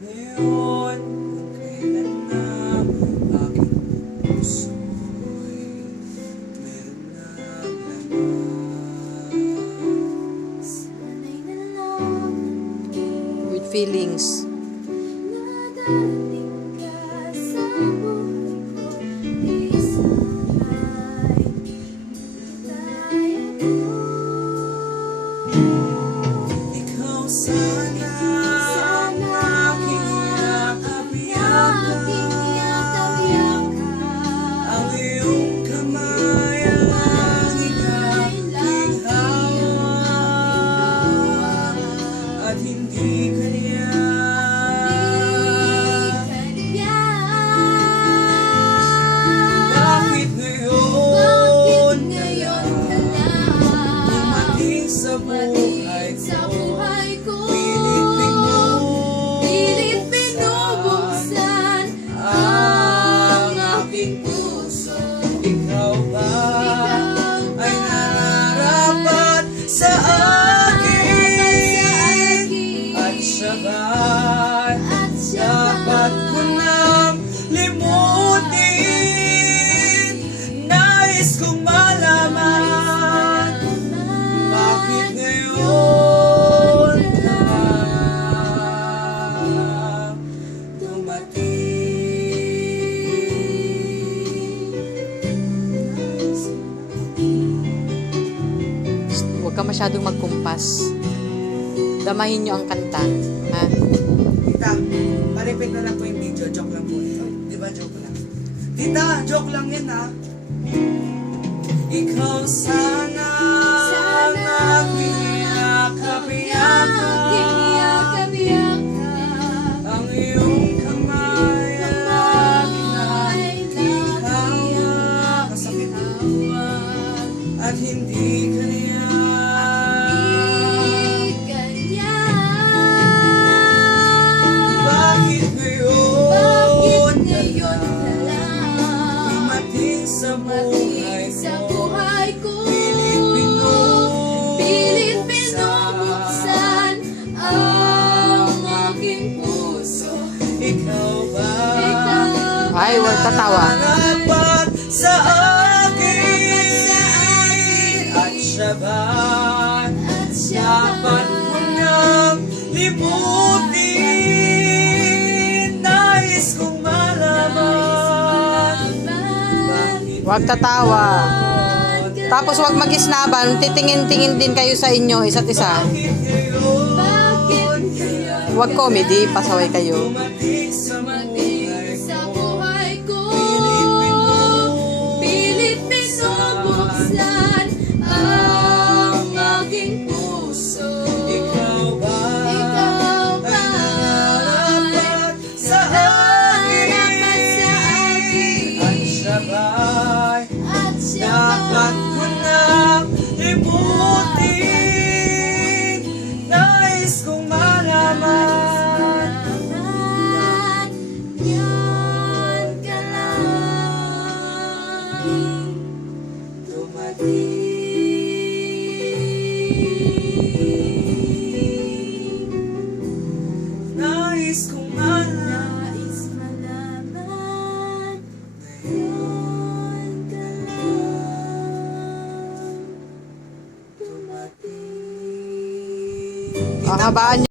Ngayon, kung kailan na aking puso'y meron ng laman. Sana'y nalaman With feelings. na darating ka sa buhay ko. Isa'y tayo. Ikaw sana ang aking yakap-yakap. Ang iyong kamay ang aking hawak. At hindi kanya bakit ngayon ka lang dumating sa buhay ko. Pilit binubuksan ang aking puso. Ikaw ba ay nararapat sa akin? At siya ba'y dapat ko nang limutin? Nais kong malaman bakit ngayon ka Huwag ka masyadong magkumpas. Damahin nyo ang kanta. Ha? Tita, pa-repeat na lang po yung video. Joke lang po ito. Di ba joke lang? Tita, joke lang yan ha. Ikaw sana ang aking yakap-yakap. Ang iyong kamay ang aking hawak. Kasakit. At hindi kanya bakit ngayon ka lang dumating sa buhay ko. Pilit binubuksan ang aking puso. Ikaw ba Ay, huwag tatawa. dapat sa akin? At siya ba dapat ko nang limutin? Nais kong malaman bakit Huwag tatawa. Tapos huwag mag-isnaban. Titingin-tingin din kayo sa inyo, isa't isa. ngayon Huwag comedy, pasaway kayo. dumating sa buhay ko. Pilit binubuksan ang aking puso. Ikaw ba Ikaw ba dapat sa akin? At siya ba'y at siya dapat ko nang limutin? Nais kong malaman yan ka lang. dumating. Nais kong malaman Nais malaman ngayon ka lang dumating. Ang habaan